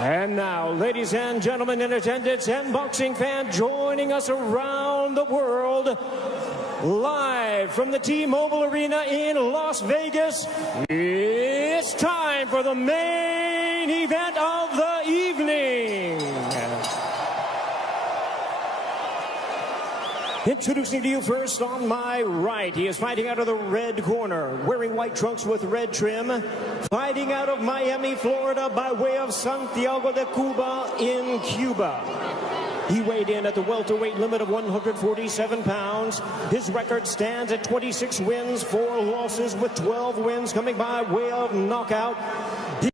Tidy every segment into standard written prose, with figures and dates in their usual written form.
And now, ladies and gentlemen in attendance and boxing fans joining us around the world, live from the T-Mobile Arena in Las Vegas, it's time for the main event of the evening. Introducing to you first on my right, he is fighting out of the red corner, wearing white trunks with red trim, fighting out of Miami, Florida by way of Santiago de Cuba in Cuba. He weighed in at the welterweight limit of 147 pounds. His record stands at 26 wins, 4 losses, with 12 wins coming by way of knockout.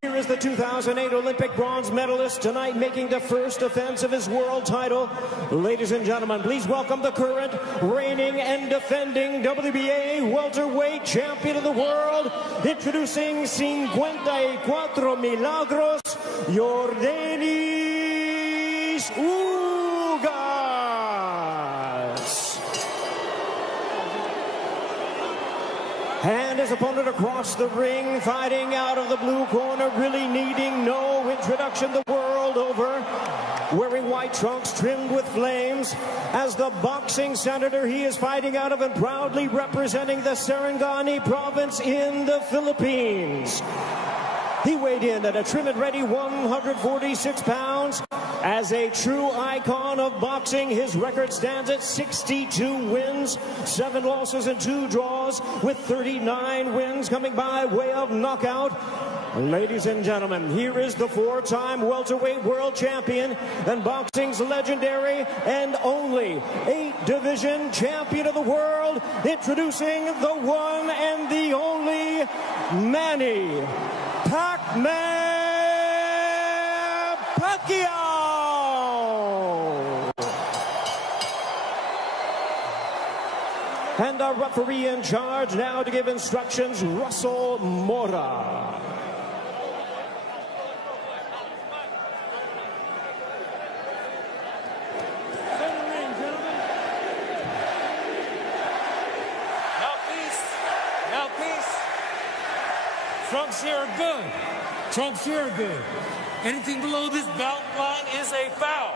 Here is the 2008 Olympic bronze medalist, tonight making the first defense of his world title. Ladies and gentlemen, please welcome the current, reigning and defending WBA welterweight champion of the world, introducing 54 Milagros, Yurdenis Ugas. And his opponent across the ring, fighting out of the blue corner, really needing no introduction the world over, wearing white trunks trimmed with flames. As the boxing senator, he is fighting out of and proudly representing the Sarangani province in the Philippines. He weighed in at a trim and ready 146 pounds. As a true icon of boxing, his record stands at 62 wins, 7 losses and 2 draws, with 39 wins coming by way of knockout. Ladies and gentlemen, here is the 4-time welterweight world champion and boxing's legendary and only 8-division champion of the world, introducing the one and the only Manny Pacquiao. And our referee in charge now to give instructions, Russell Mora. Now peace. Trunks here are good. Trunks here are good. Anything below this belt line is a foul.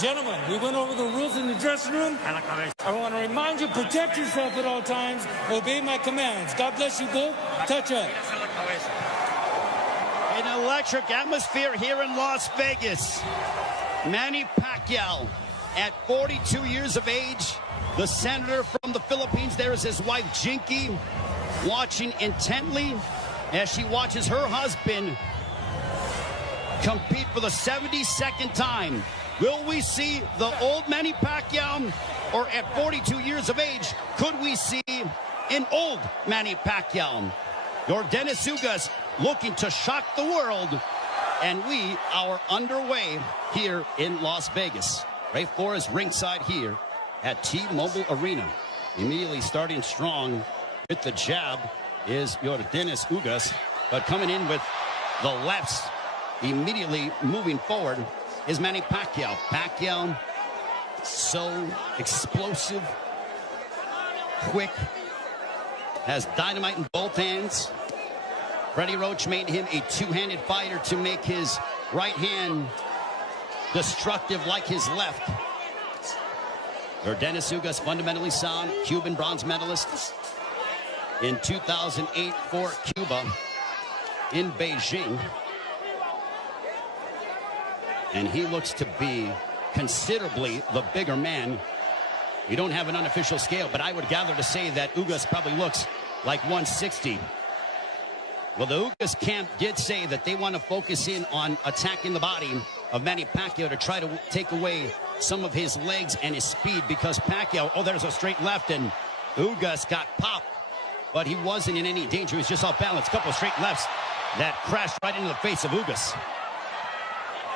Gentlemen, we went over the rules in the dressing room. I want to remind you, protect yourself at all times. Obey my commands. God bless you both. Touch up. An electric atmosphere here in Las Vegas. Manny Pacquiao, at 42 years of age, the senator from the Philippines. There is his wife, Jinky, watching intently as she watches her husband compete for the 72nd time. Will we see the old Manny Pacquiao, or at 42 years of age, could we see an old Manny Pacquiao? Yurdenis Ugas looking to shock the world, and we are underway here in Las Vegas. Ray Flores is ringside here at T-Mobile Arena. Immediately starting strong with the jab is Yurdenis Ugas, but coming in with the lefts, immediately moving forward is Manny Pacquiao. Pacquiao, so explosive, quick, has dynamite in both hands. Freddie Roach made him a two-handed fighter to make his right hand destructive like his left. Yurdenis Ugas, fundamentally sound, Cuban bronze medalist in 2008 for Cuba in Beijing. And he looks to be considerably the bigger man. You don't have an unofficial scale, but I would gather to say that Ugas probably looks like 160. Well, the Ugas camp did say that they want to focus in on attacking the body of Manny Pacquiao to try to take away some of his legs and his speed, because Pacquiao, oh, there's a straight left, and Ugas got popped, but he wasn't in any danger. He was just off balance. A couple of straight lefts that crashed right into the face of Ugas.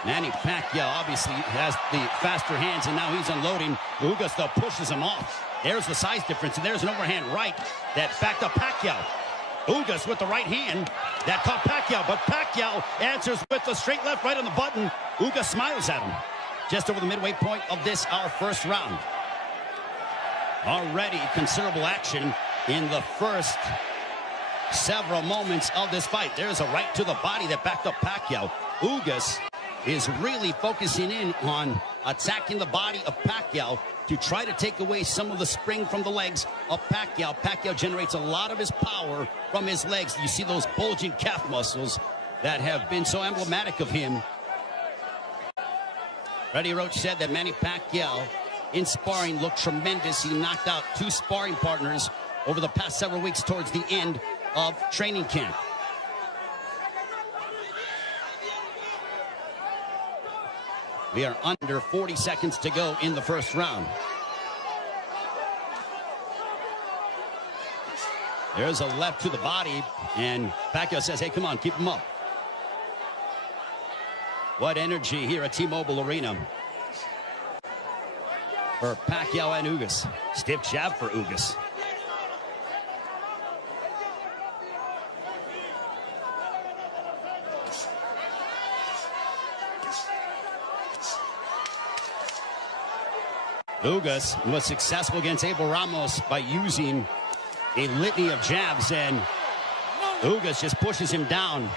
Manny Pacquiao obviously has the faster hands, and now he's unloading. Ugas, though, pushes him off. There's the size difference, and there's an overhand right that backed up Pacquiao. Ugas with the right hand that caught Pacquiao, but Pacquiao answers with the straight left right on the button. Ugas smiles at him. Just over the midway point of this, our first round. Already considerable action in the first several moments of this fight. There's a right to the body that backed up Pacquiao. Ugas is really focusing in on attacking the body of Pacquiao to try to take away some of the spring from the legs of Pacquiao. Pacquiao generates a lot of his power from his legs. You see those bulging calf muscles that have been so emblematic of him. Freddie Roach said that Manny Pacquiao in sparring looked tremendous. He knocked out 2 sparring partners over the past several weeks towards the end of training camp. We are under 40 seconds to go in the first round. There's a left to the body, and Pacquiao says, hey, come on, keep him up. What energy here at T-Mobile Arena for Pacquiao and Ugas. Stiff jab for Ugas. Ugas was successful against Abel Ramos by using a litany of jabs, and Ugas just pushes him down.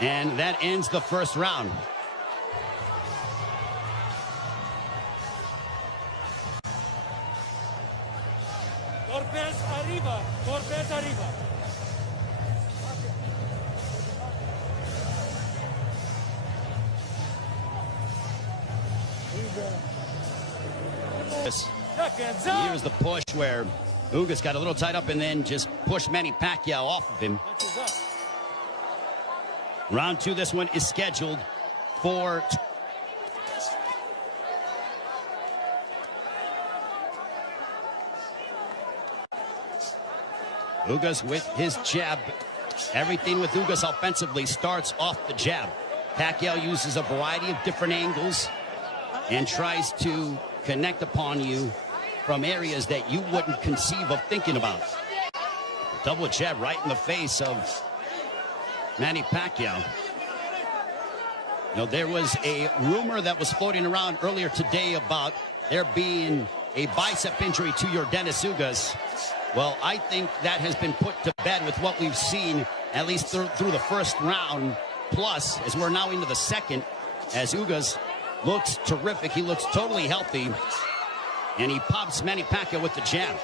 And that ends the first round. Corpes arriba, Corpes arriba. Here's the push where Ugas got a little tied up and then just pushed Manny Pacquiao off of him. Round 2, this one is scheduled for Ugas with his jab. Everything with Ugas offensively starts off the jab. Pacquiao uses a variety of different angles and tries to connect upon you from areas that you wouldn't conceive of thinking about. Double jab right in the face of Manny Pacquiao. You know, there was a rumor that was floating around earlier today about there being a bicep injury to Yurdenis Ugas. Well, I think that has been put to bed with what we've seen, at least through the first round. Plus, as we're now into the second, as Ugas looks terrific. He looks totally healthy. And he pops Manny Pacquiao with the jab.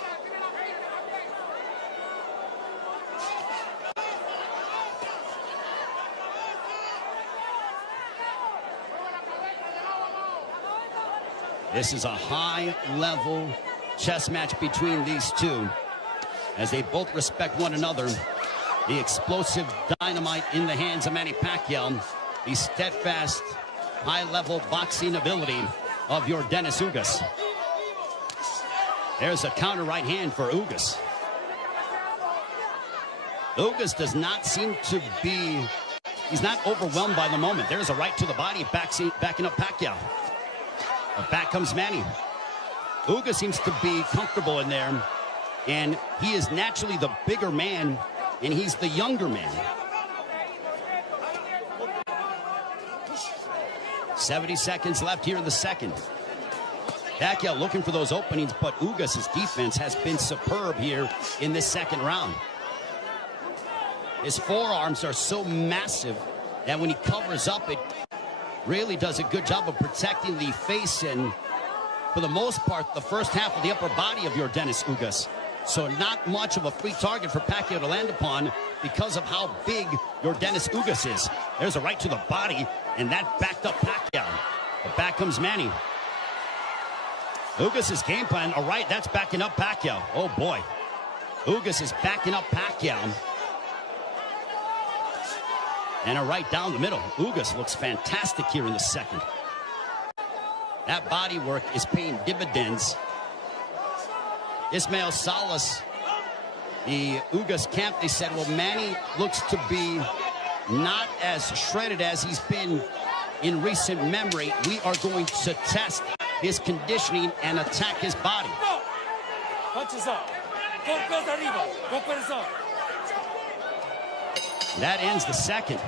This is a high-level chess match between these two, as they both respect one another. The explosive dynamite in the hands of Manny Pacquiao, the steadfast, high-level boxing ability of Yurdenis Ugas. There's a counter right hand for Ugas. Ugas does not seem to be, he's not overwhelmed by the moment. There's a right to the body, backing up Pacquiao. But back comes Manny. Ugas seems to be comfortable in there, and he is naturally the bigger man, and he's the younger man. 70 seconds left here in the second. Pacquiao looking for those openings, but Ugas' defense has been superb here in this second round. His forearms are so massive that when he covers up, it really does a good job of protecting the face and, for the most part, the first half of the upper body of Yurdenis Ugas. So not much of a free target for Pacquiao to land upon because of how big Yurdenis Ugas is. There's a right to the body, and that backed up Pacquiao. But back comes Manny. Ugas' game plan, all right, that's backing up Pacquiao. Oh, boy. Ugas is backing up Pacquiao. And a right down the middle. Ugas looks fantastic here in the second. That body work is paying dividends. Ismael Salas, the Ugas camp, they said, well, Manny looks to be not as shredded as he's been in recent memory. We are going to test his conditioning and attack his body. Punches up. Golpes arriba. Golpes up. That ends the second.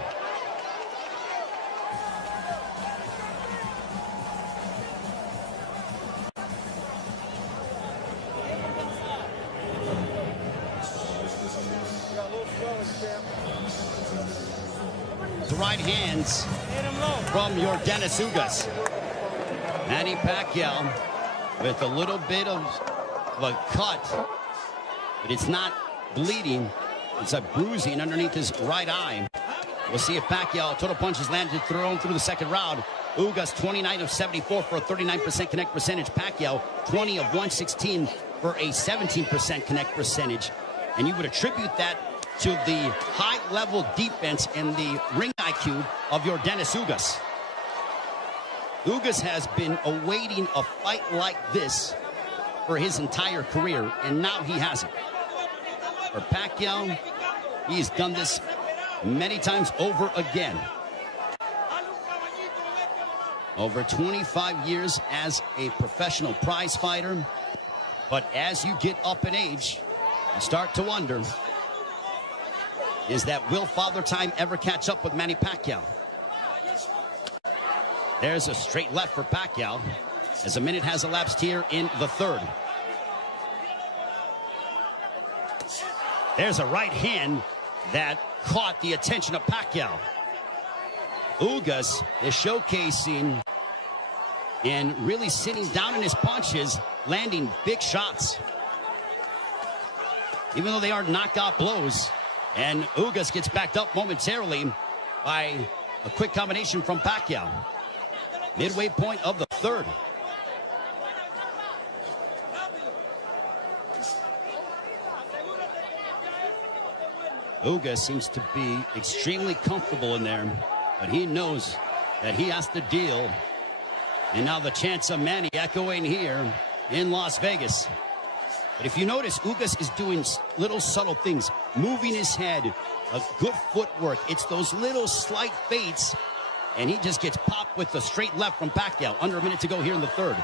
The right hands. Hit him low. from Yurdenis Ugas. Manny Pacquiao with a little bit of a cut, but it's not bleeding. It's a bruising underneath his right eye. We'll see if Pacquiao, total punches landed thrown through the second round. Ugas 29 of 74 for a 39% connect percentage. Pacquiao 20 of 116 for a 17% connect percentage. And you would attribute that to the high-level defense and the ring IQ of Yurdenis Ugas. Ugas has been awaiting a fight like this for his entire career, and now he has it. For Pacquiao, he's done this many times over again. Over 25 years as a professional prize fighter. But as you get up in age, you start to wonder, will Father Time ever catch up with Manny Pacquiao? There's a straight left for Pacquiao as a minute has elapsed here in the third. There's a right hand that caught the attention of Pacquiao. Ugas is showcasing and really sitting down in his punches, landing big shots. Even though they are knockout blows, and Ugas gets backed up momentarily by a quick combination from Pacquiao. Midway point of the third. Ugas seems to be extremely comfortable in there, but he knows that he has to deal. And now the chants of Manny echoing here in Las Vegas. But if you notice, Ugas is doing little subtle things, moving his head, a good footwork. It's those little slight feints, and he just gets popped with the straight left from Pacquiao. Under a minute to go here in the third.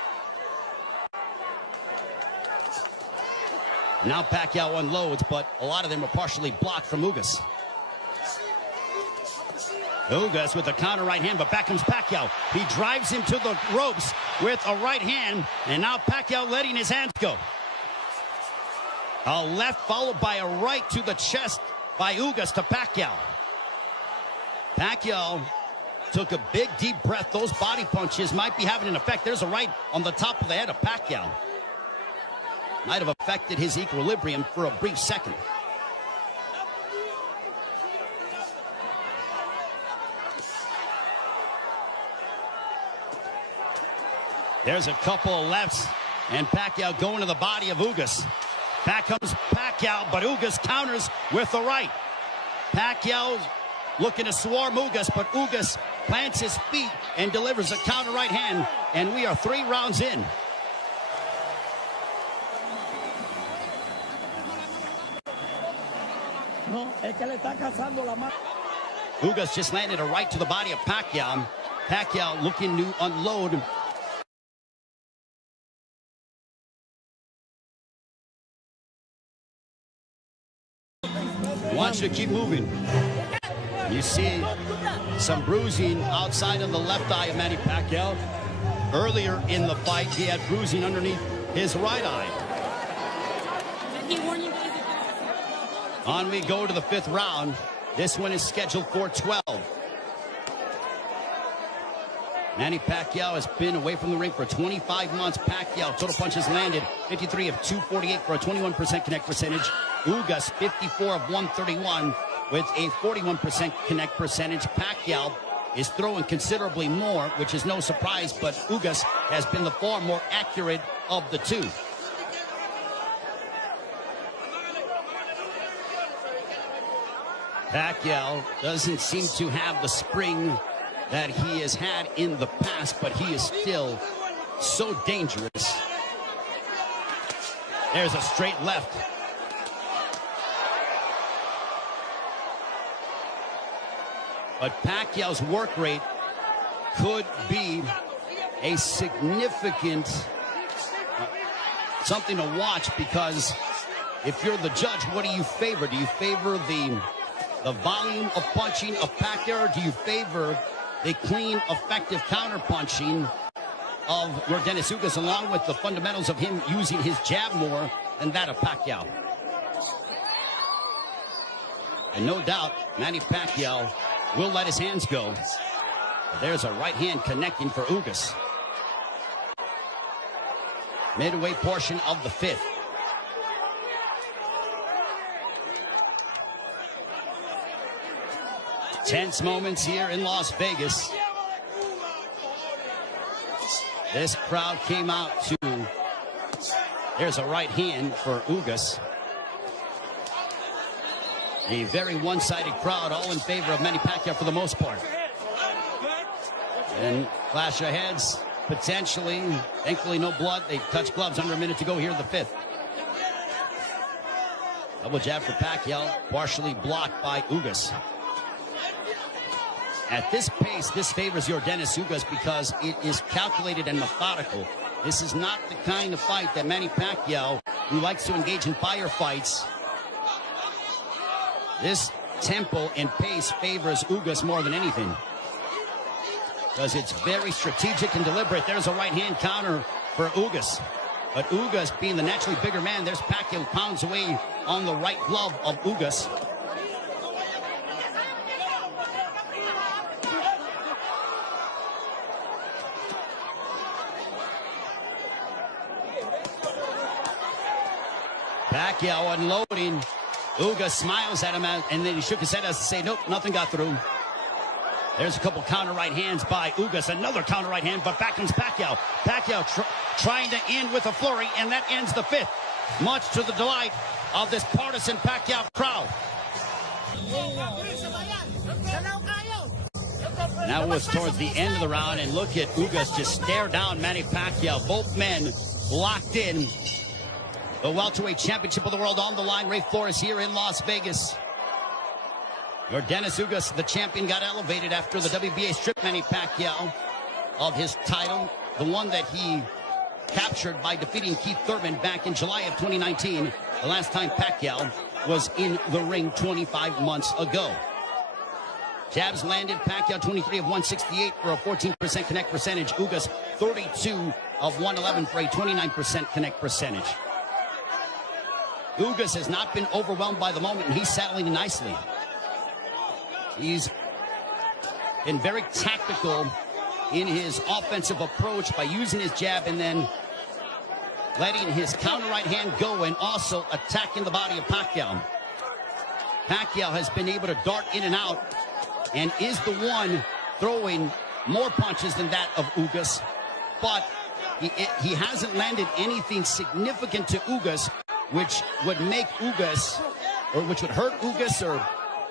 Now Pacquiao unloads, but a lot of them are partially blocked from Ugas. Ugas with a counter right hand, but back comes Pacquiao. He drives him to the ropes with a right hand, and now Pacquiao letting his hands go. A left followed by a right to the chest by Ugas to Pacquiao. Pacquiao took a big deep breath. Those body punches might be having an effect. There's a right on the top of the head of Pacquiao. Might have affected his equilibrium for a brief second. There's a couple of lefts, and Pacquiao going to the body of Ugas. Back comes Pacquiao, but Ugas counters with the right. Pacquiao looking to swarm Ugas, but Ugas plants his feet and delivers a counter right hand, and we are 3 rounds in. Ugas just landed a right to the body of Pacquiao. Pacquiao looking to unload. Wants to keep moving. You see some bruising outside of the left eye of Manny Pacquiao. Earlier in the fight, he had bruising underneath his right eye. On we go to the 5th round. This one is scheduled for 12. Manny Pacquiao has been away from the ring for 25 months. Pacquiao, total punches landed 53 of 248 for a 21% connect percentage. Ugas, 54 of 131 with a 41% connect percentage. Pacquiao is throwing considerably more, which is no surprise, but Ugas has been the far more accurate of the two. Pacquiao doesn't seem to have the spring that he has had in the past, but he is still so dangerous. There's a straight left. But Pacquiao's work rate could be a significant something to watch, because if you're the judge, what do you favor? Do you favor the volume of punching of Pacquiao, or do you favor the clean, effective counter-punching of Yurdenis Ugas, along with the fundamentals of him using his jab more than that of Pacquiao? And no doubt, Manny Pacquiao will let his hands go. There's a right hand connecting for Ugas. Midway portion of the fifth. Tense moments here in Las Vegas. This crowd came out to... There's a right hand for Ugas. A very one-sided crowd, all in favor of Manny Pacquiao for the most part. And clash of heads, potentially. Thankfully, no blood. They touch gloves under a minute to go here in the fifth. Double jab for Pacquiao, partially blocked by Ugas. At this pace, this favors Yurdenis Ugas because it is calculated and methodical. This is not the kind of fight that Manny Pacquiao, who likes to engage in firefights. This tempo and pace favors Ugas more than anything, because it's very strategic and deliberate. There's a right-hand counter for Ugas. But Ugas, being the naturally bigger man, there's Pacquiao who pounds away on the right glove of Ugas. Pacquiao unloading. Ugas smiles at him, and then he shook his head as to say, nope, nothing got through. There's a couple counter right hands by Ugas. Another counter right hand, but back comes Pacquiao. Pacquiao trying to end with a flurry, and that ends the fifth. Much to the delight of this partisan Pacquiao crowd. Now it's towards the end of the round, and look at Ugas just stare down Manny Pacquiao. Both men locked in. The welterweight championship of the world on the line. Ray Flores here in Las Vegas. Yurdenis Ugas, the champion, got elevated after the WBA stripped Manny Pacquiao of his title, the one that he captured by defeating Keith Thurman back in July of 2019, the last time Pacquiao was in the ring 25 months ago. Jabs landed. Pacquiao 23 of 168 for a 14% connect percentage. Ugas 32 of 111 for a 29% connect percentage. Ugas has not been overwhelmed by the moment, and he's settling nicely. He's been very tactical in his offensive approach by using his jab and then letting his counter right hand go and also attacking the body of Pacquiao. Pacquiao has been able to dart in and out and is the one throwing more punches than that of Ugas, but he hasn't landed anything significant to Ugas, which would make Ugas, or which would hurt Ugas or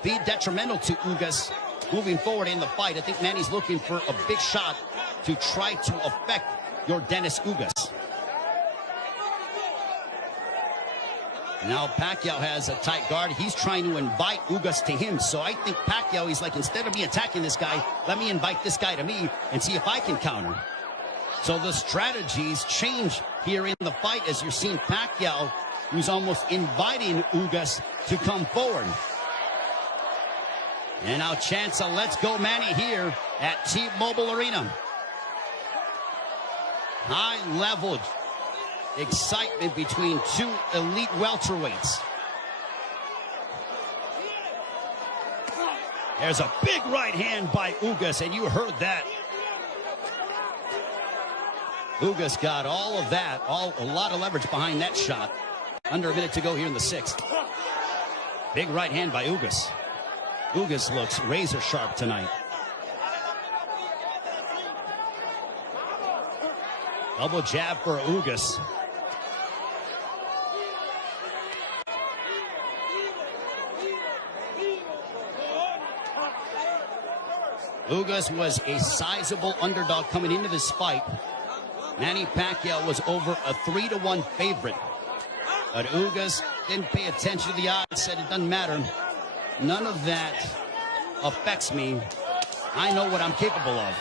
be detrimental to Ugas moving forward in the fight. I think Manny's looking for a big shot to try to affect Yurdenis Ugas. Now Pacquiao has a tight guard. He's trying to invite Ugas to him. So I think Pacquiao, he's like, instead of me attacking this guy, let me invite this guy to me and see if I can counter. So the strategies change here in the fight as you're seeing Pacquiao, who's almost inviting Ugas to come forward. And now chance of let's go Manny here at T-Mobile Arena. High-level excitement between two elite welterweights. There's a big right hand by Ugas, and you heard that. Ugas got all of that, a lot of leverage behind that shot. Under a minute to go here in the sixth. Big right hand by Ugas. Ugas looks razor sharp tonight. Double jab for Ugas. Ugas was a sizable underdog coming into this fight. Manny Pacquiao was over a 3-1 favorite. But Ugas didn't pay attention to the odds, said it doesn't matter. None of that affects me. I know what I'm capable of.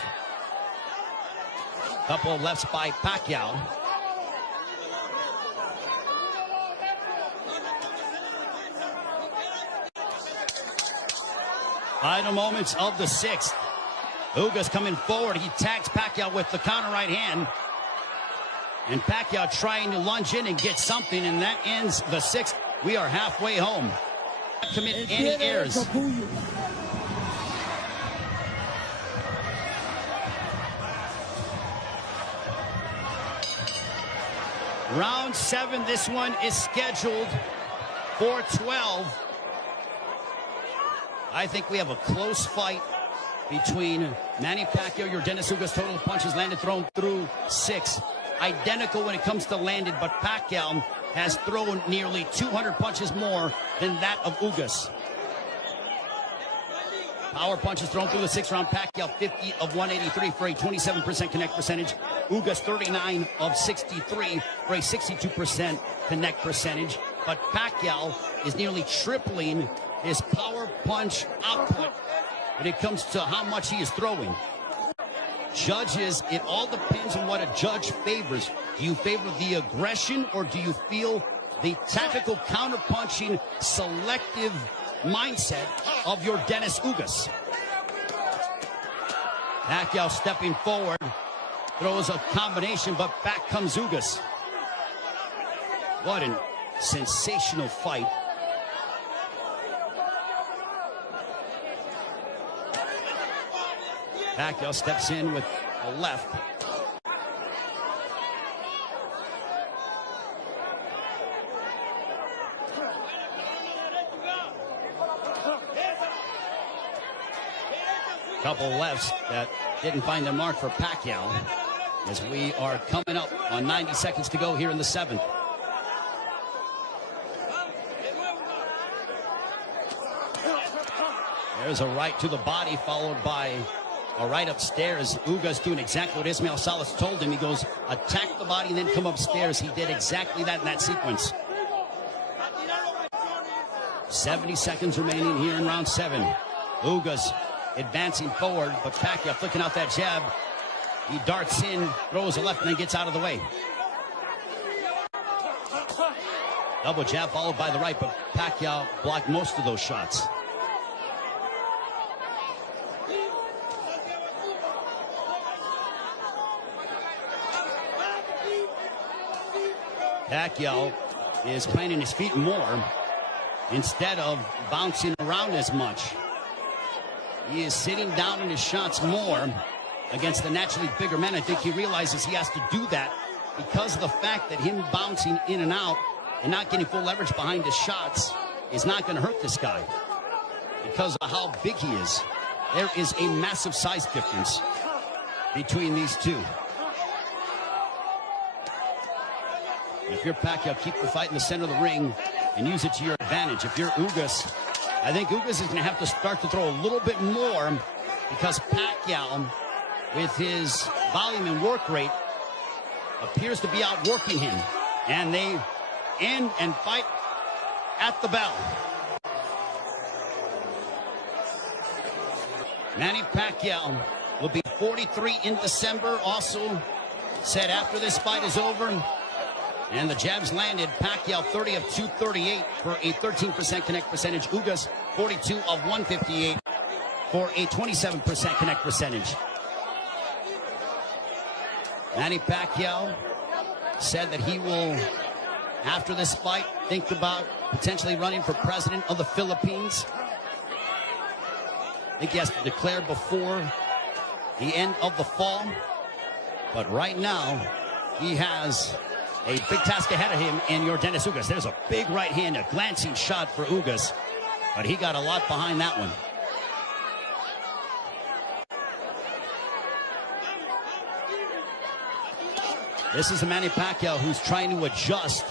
Couple of lefts by Pacquiao. Final moments of the sixth. Ugas coming forward. He tags Pacquiao with the counter right hand. And Pacquiao trying to lunge in and get something, and that ends the sixth. We are halfway home. Commit any errors. Round 7, this one is scheduled for 12. I think we have a close fight between Manny Pacquiao, Yurdenis Ugas. Total punches landed, thrown through 6. Identical when it comes to landed, but Pacquiao has thrown nearly 200 punches more than that of Ugas. Power punches thrown through the 6th round. Pacquiao 50 of 183 for a 27% connect percentage. Ugas 39 of 63 for a 62% connect percentage. But Pacquiao is nearly tripling his power punch output when it comes to how much he is throwing. Judges, it all depends on what a judge favors. Do you favor the aggression, or do you feel the tactical counterpunching, selective mindset of Yurdenis Ugas? Pacquiao stepping forward, throws a combination, but back comes Ugas. What a sensational fight. Pacquiao steps in with a left. Couple lefts that didn't find their mark for Pacquiao, as we are coming up on 90 seconds to go here in the 7th. There's a right to the body, followed by a right upstairs. Ugas doing exactly what Ismael Salas told him. He goes, attack the body and then come upstairs. He did exactly that in that sequence. 70 seconds remaining here in round 7. Ugas advancing forward, but Pacquiao flicking out that jab. He darts in, throws a left, and then gets out of the way. Double jab followed by the right, but Pacquiao blocked most of those shots. Pacquiao is planting his feet more instead of bouncing around as much. He is sitting down in his shots more against the naturally bigger men. I think he realizes he has to do that because of the fact that him bouncing in and out and not getting full leverage behind his shots is not going to hurt this guy because of how big he is. There is a massive size difference between these two. If you're Pacquiao, keep the fight in the center of the ring and use it to your advantage. If you're Ugas, I think Ugas is going to have to start to throw a little bit more because Pacquiao, with his volume and work rate, appears to be outworking him. And they end and fight at the bell. Manny Pacquiao will be 43 in December. Also said after this fight is over, and the jabs landed, Pacquiao 30 of 238 for a 13% connect percentage. Ugas 42 of 158 for a 27% connect percentage. Manny Pacquiao said that he will, after this fight, think about potentially running for president of the Philippines. I think he has to declare before the end of the fall. But right now, he has a big task ahead of him in Yurdenis Ugas. There's a big right hand, a glancing shot for Ugas, but he got a lot behind that one. This is a Manny Pacquiao who's trying to adjust,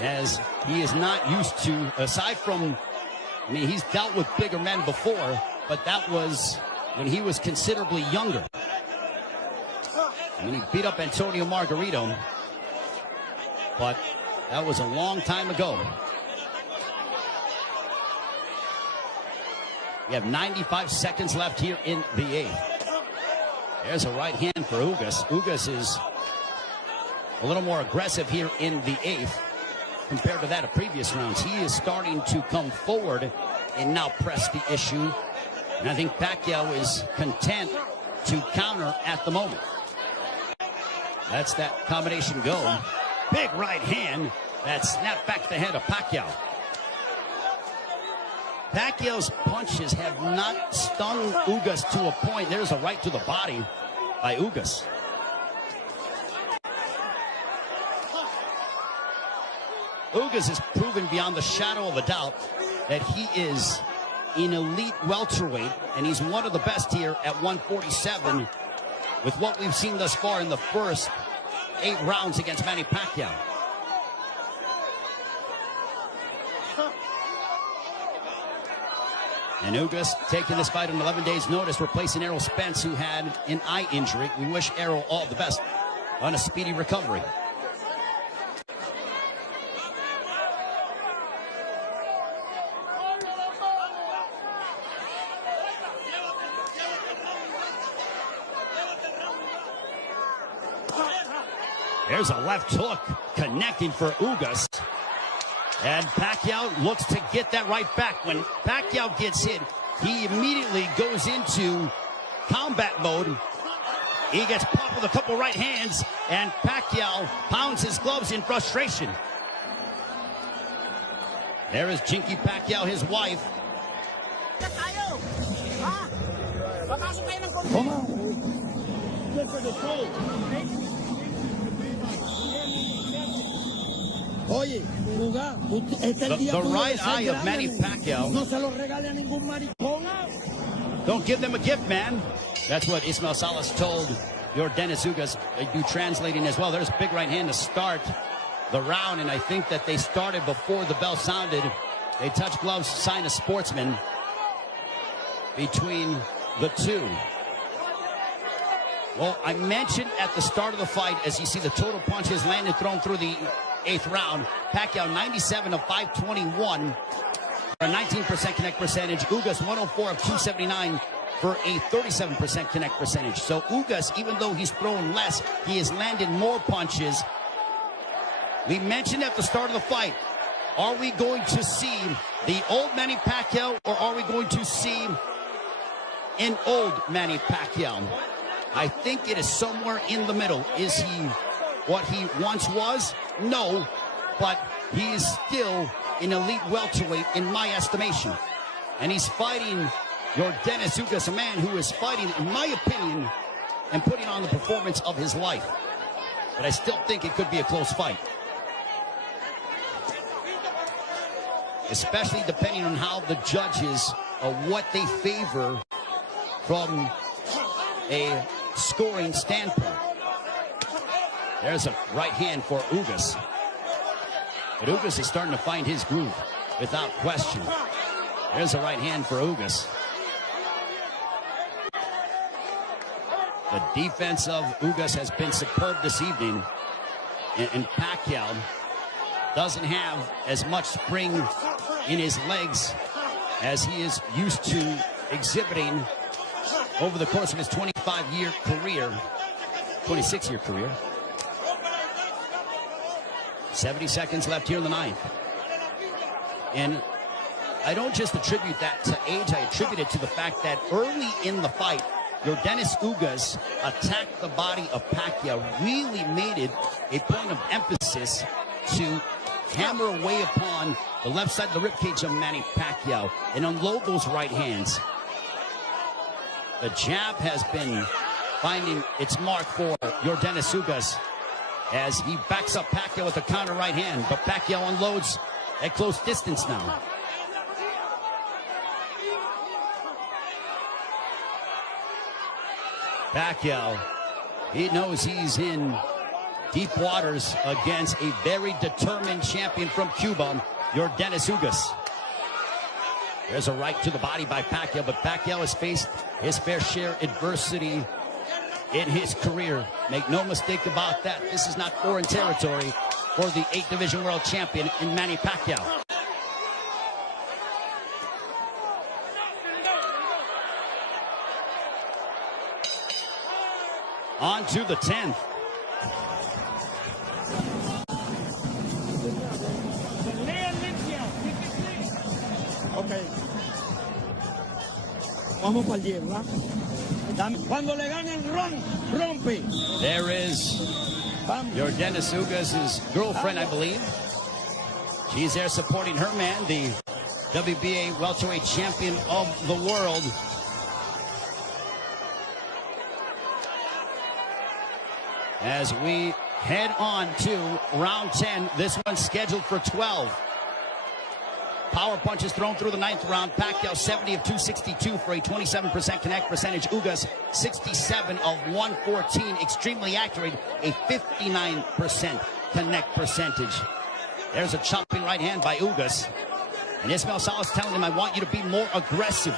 as he is not used to, aside from, I mean, he's dealt with bigger men before, but that was when he was considerably younger. I mean, he beat up Antonio Margarito, but that was a long time ago. We have 95 seconds left here in the 8th. There's a right hand for Ugas. Ugas is a little more aggressive here in the 8th compared to that of previous rounds. He is starting to come forward and now press the issue. And I think Pacquiao is content to counter at the moment. That's that combination go. Big right hand that snapped back the head of Pacquiao. Pacquiao's punches have not stung Ugas to a point. There's a right to the body by Ugas. Ugas has proven beyond the shadow of a doubt that he is an elite welterweight, and he's one of the best here at 147 with what we've seen thus far in the first 8 rounds against Manny Pacquiao. And Ugas taking this fight on 11 days' notice, replacing Errol Spence, who had an eye injury. We wish Errol all the best on a speedy recovery. There's a left hook connecting for Ugas. And Pacquiao looks to get that right back. When Pacquiao gets hit, he immediately goes into combat mode. He gets popped with a couple right hands, and Pacquiao pounds his gloves in frustration. There is Jinky Pacquiao, his wife. The right eye of Manny Pacquiao. Don't give them a gift, man. That's what Ismael Salas told Yurdenis Ugas. They do translating as well. There's a big right hand to start the round, and I think that they started before the bell sounded. They touch gloves, sign a sportsman between the two. Well, I mentioned at the start of the fight, as you see the total punches landed, thrown through the 8th round, Pacquiao 97 of 521 for a 19% connect percentage. Ugas 104 of 279 for a 37% connect percentage. So Ugas, even though he's thrown less, he has landed more punches. We mentioned at the start of the fight, are we going to see the old Manny Pacquiao, or are we going to see an old Manny Pacquiao? I think it is somewhere in the middle. Is he what he once was? No, but he is still an elite welterweight in my estimation. And he's fighting Yurdenis Ugas, a man who is fighting, in my opinion, and putting on the performance of his life. But I still think it could be a close fight. Especially depending on how the judges, what they favor from a scoring standpoint. There's a right hand for Ugas. But Ugas is starting to find his groove without question. There's a right hand for Ugas. The defense of Ugas has been superb this evening. And Pacquiao doesn't have as much spring in his legs as he is used to exhibiting over the course of his 25-year career, 26-year career. 70 seconds left here in the 9th. And I don't just attribute that to age, I attribute it to the fact that early in the fight, Yurdenis Ugas attacked the body of Pacquiao, really made it a point of emphasis to hammer away upon the left side of the ribcage of Manny Pacquiao and unload those right hands. The jab has been finding its mark for Yurdenis Ugas as he backs up Pacquiao with a counter right hand, but Pacquiao unloads at close distance now. Pacquiao, he knows he's in deep waters against a very determined champion from Cuba, Yurdenis Ugas. There's a right to the body by Pacquiao, but Pacquiao has faced his fair share adversity in his career. Make no mistake about that. This is not foreign territory for the 8th Division World Champion in Manny Pacquiao. On to the 10th. Okay. Vamos para el 10, ¿verdad? Cuando le gane el rompe. There is Yurdenis Ugas' girlfriend, I believe. She's there supporting her man, the WBA welterweight champion of the world. As we head on to round 10. This one's scheduled for 12. Power punches thrown through the 9th round. Pacquiao 70 of 262 for a 27% connect percentage. Ugas 67 of 114. Extremely accurate, a 59% connect percentage. There's a chopping right hand by Ugas. And Ismael Salas telling him, I want you to be more aggressive.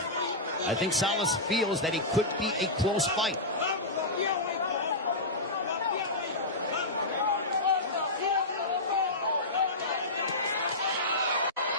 I think Salas feels that it could be a close fight.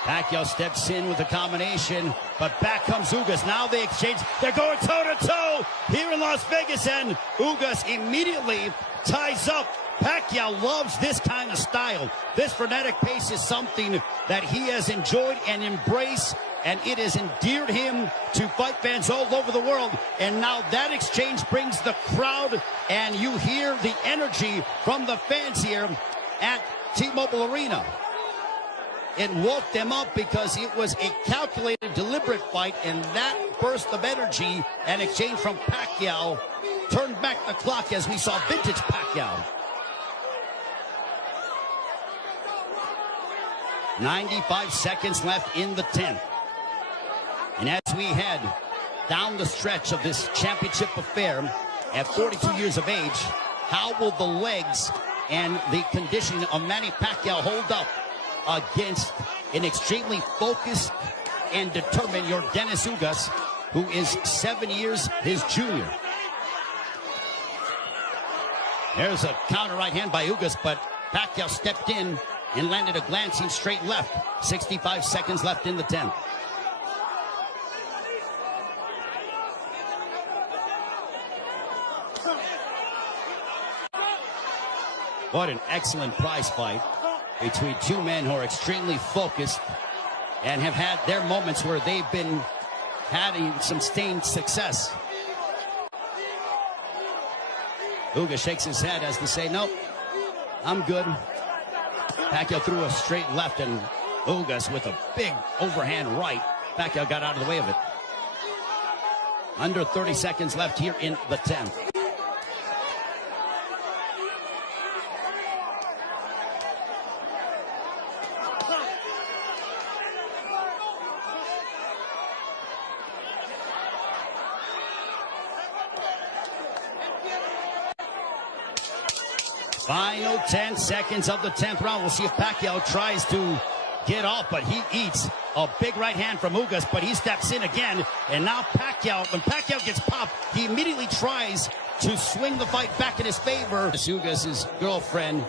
Pacquiao steps in with a combination, but back comes Ugas. Now they exchange. They're going toe-to-toe here in Las Vegas, and Ugas immediately ties up. Pacquiao loves this kind of style. This frenetic pace is something that he has enjoyed and embraced, and it has endeared him to fight fans all over the world. And now that exchange brings the crowd, and you hear the energy from the fans here at T-Mobile Arena. It woke them up because it was a calculated, deliberate fight, and that burst of energy and exchange from Pacquiao turned back the clock as we saw vintage Pacquiao. 95 seconds left in the 10th. And as we head down the stretch of this championship affair at 42 years of age, how will the legs and the conditioning of Manny Pacquiao hold up against an extremely focused and determined Yurdenis Ugas, who is 7 years his junior? There's a counter right hand by Ugas, but Pacquiao stepped in and landed a glancing straight left. 65 seconds left in the 10th. What an excellent prize fight between two men who are extremely focused and have had their moments where they've been having some sustained success. Ugas shakes his head as to say, nope, I'm good. Pacquiao threw a straight left, and Ugas with a big overhand right. Pacquiao got out of the way of it. Under 30 seconds left here in the 10th. Final 10 seconds of the 10th round. We'll see if Pacquiao tries to get off, but he eats a big right hand from Ugas, but he steps in again. And now Pacquiao, when Pacquiao gets popped, he immediately tries to swing the fight back in his favor. Ugas' girlfriend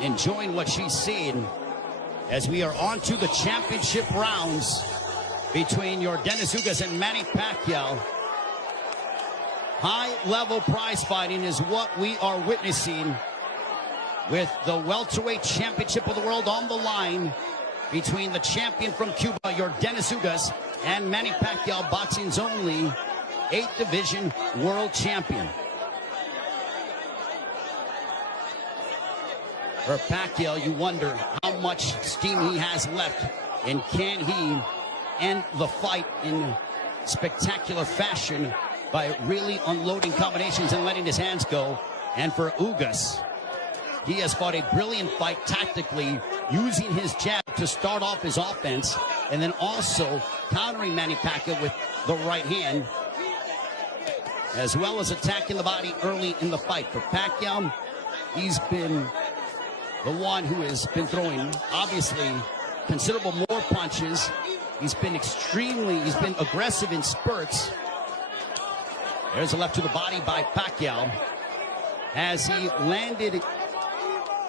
enjoying what she's seeing as we are on to the championship rounds between Yurdenis Ugas and Manny Pacquiao. High-level prize fighting is what we are witnessing, with the welterweight championship of the world on the line between the champion from Cuba, Yurdenis Ugas, and Manny Pacquiao, boxing's only 8th division world champion. For Pacquiao, you wonder how much steam he has left, and can he end the fight in spectacular fashion by really unloading combinations and letting his hands go. And for Ugas, he has fought a brilliant fight tactically, using his jab to start off his offense, and then also countering Manny Pacquiao with the right hand, as well as attacking the body early in the fight. For Pacquiao, he's been the one who has been throwing, obviously, considerable more punches. He's been aggressive in spurts. There's a left to the body by Pacquiao as he landed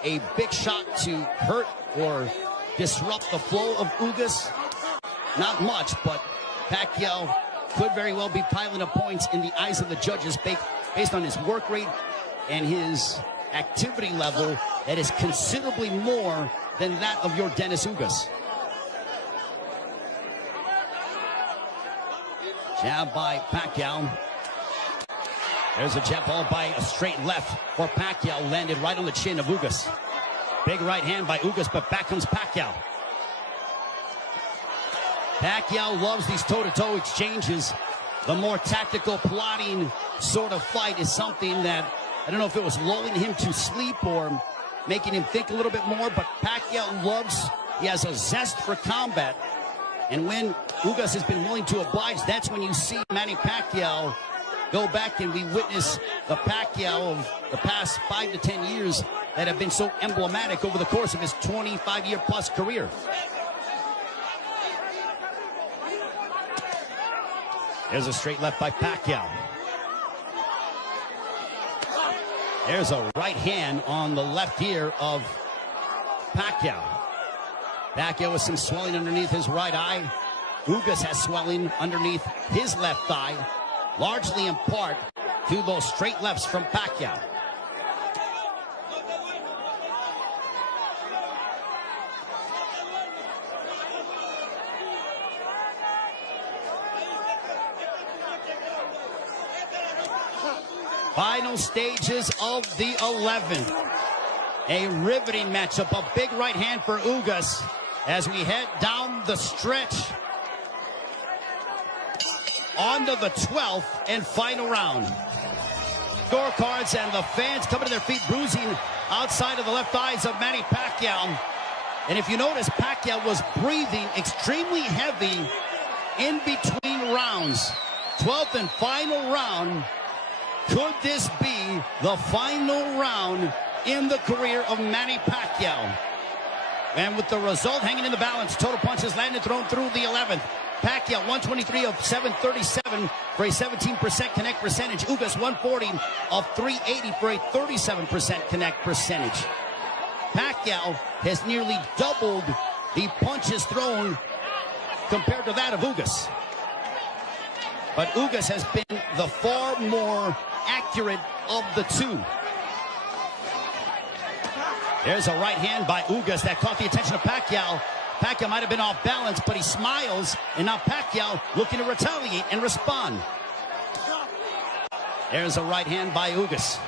a big shot to hurt or disrupt the flow of Ugas. Not much, but Pacquiao could very well be piling up points in the eyes of the judges based on his work rate and his activity level that is considerably more than that of Yurdenis Ugas. Jab by Pacquiao. There's a jab followed by a straight left for Pacquiao, landed right on the chin of Ugas. Big right hand by Ugas, but back comes Pacquiao. Pacquiao loves these toe-to-toe exchanges. The more tactical, plotting sort of fight is something that I don't know if it was lulling him to sleep or making him think a little bit more, but Pacquiao he has a zest for combat. And when Ugas has been willing to oblige, that's when you see Manny Pacquiao go back, and we witness the Pacquiao of the past 5 to 10 years that have been so emblematic over the course of his 25-year-plus career. There's a straight left by Pacquiao. There's a right hand on the left ear of Pacquiao. Pacquiao with some swelling underneath his right eye. Ugas has swelling underneath his left eye, largely in part to those straight lefts from Pacquiao. Final stages of the 11th. A riveting matchup, a big right hand for Ugas as we head down the stretch onto the 12th and final round. Scorecards and the fans coming to their feet, bruising outside of the left eyes of Manny Pacquiao. And if you notice, Pacquiao was breathing extremely heavy in between rounds. 12th and final round. Could this be the final round in the career of Manny Pacquiao? And with the result hanging in the balance, total punches landed, thrown through the 11th. Pacquiao 123 of 737 for a 17% connect percentage. Ugas 140 of 380 for a 37% connect percentage. Pacquiao has nearly doubled the punches thrown compared to that of Ugas. But Ugas has been the far more accurate of the two. There's a right hand by Ugas that caught the attention of Pacquiao. Pacquiao might have been off balance, but he smiles, and now Pacquiao looking to retaliate and respond. There's a right hand by Ugas.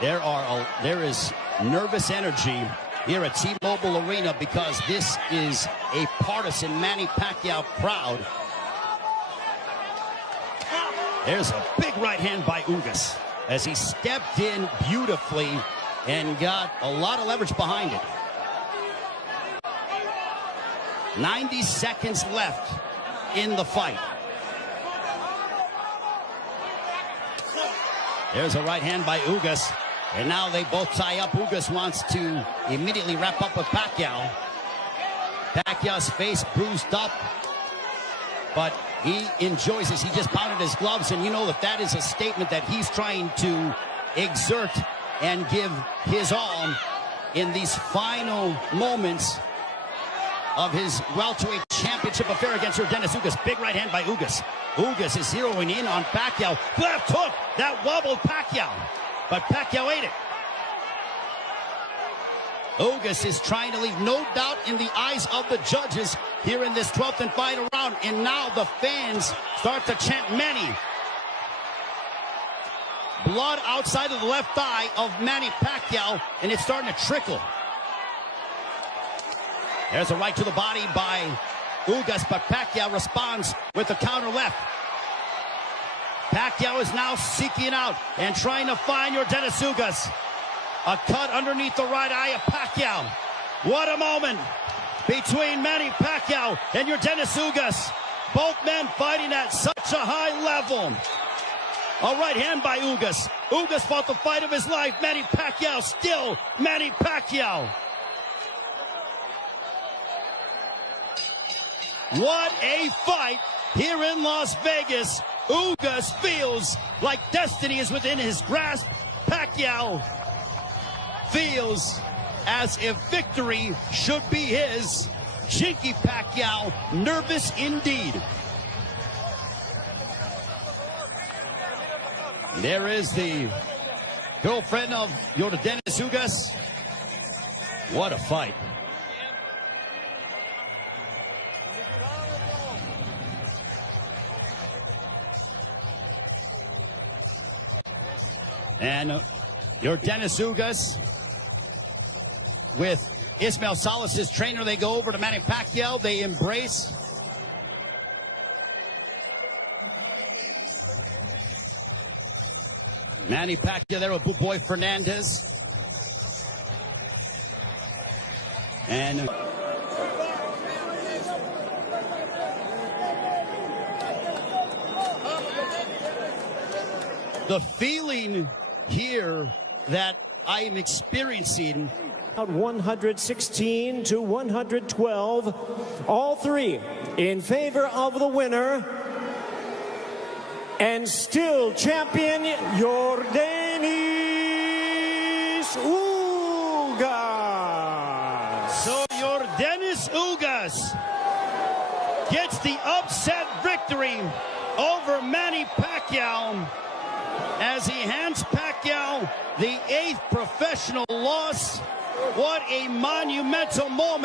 There is nervous energy here at T-Mobile Arena because this is a partisan Manny Pacquiao crowd. There's a big right hand by Ugas as he stepped in beautifully and got a lot of leverage behind it. 90 seconds left in the fight. There's a right hand by Ugas. And now they both tie up. Ugas wants to immediately wrap up with Pacquiao. Pacquiao's face bruised up, but he enjoys this. He just pounded his gloves, and you know that is a statement that he's trying to exert and give his all in these final moments of his welterweight championship affair against Yurdenis Ugas. Big right hand by Ugas. Ugas is zeroing in on Pacquiao. Left hook that wobbled Pacquiao, but Pacquiao ate it. Ugas is trying to leave no doubt in the eyes of the judges here in this 12th and final round. And now the fans start to chant Manny. Blood outside of the left thigh of Manny Pacquiao, and it's starting to trickle. There's a right to the body by Ugas, but Pacquiao responds with the counter left. Pacquiao is now seeking out and trying to find Yurdenis Ugas. A cut underneath the right eye of Pacquiao. What a moment between Manny Pacquiao and Yurdenis Ugas. Both men fighting at such a high level. A right hand by Ugas. Ugas fought the fight of his life. Manny Pacquiao still Manny Pacquiao. What a fight here in Las Vegas. Ugas feels like destiny is within his grasp. Pacquiao feels as if victory should be his. Chinky Pacquiao, nervous indeed. There is the girlfriend of Yurdenis Ugas. What a fight. And Yurdenis Ugas with Ismael Salas' trainer. They go over to Manny Pacquiao. They embrace. Manny Pacquiao there with Boy Fernandez. And the feeling here that I am experiencing. 116 to 112. All three in favor of the winner. And still champion Yurdenis Ugas. So Yurdenis Ugas gets the upset victory over Manny Pacquiao as he hands Pacquiao the 8th professional loss. What a monumental moment.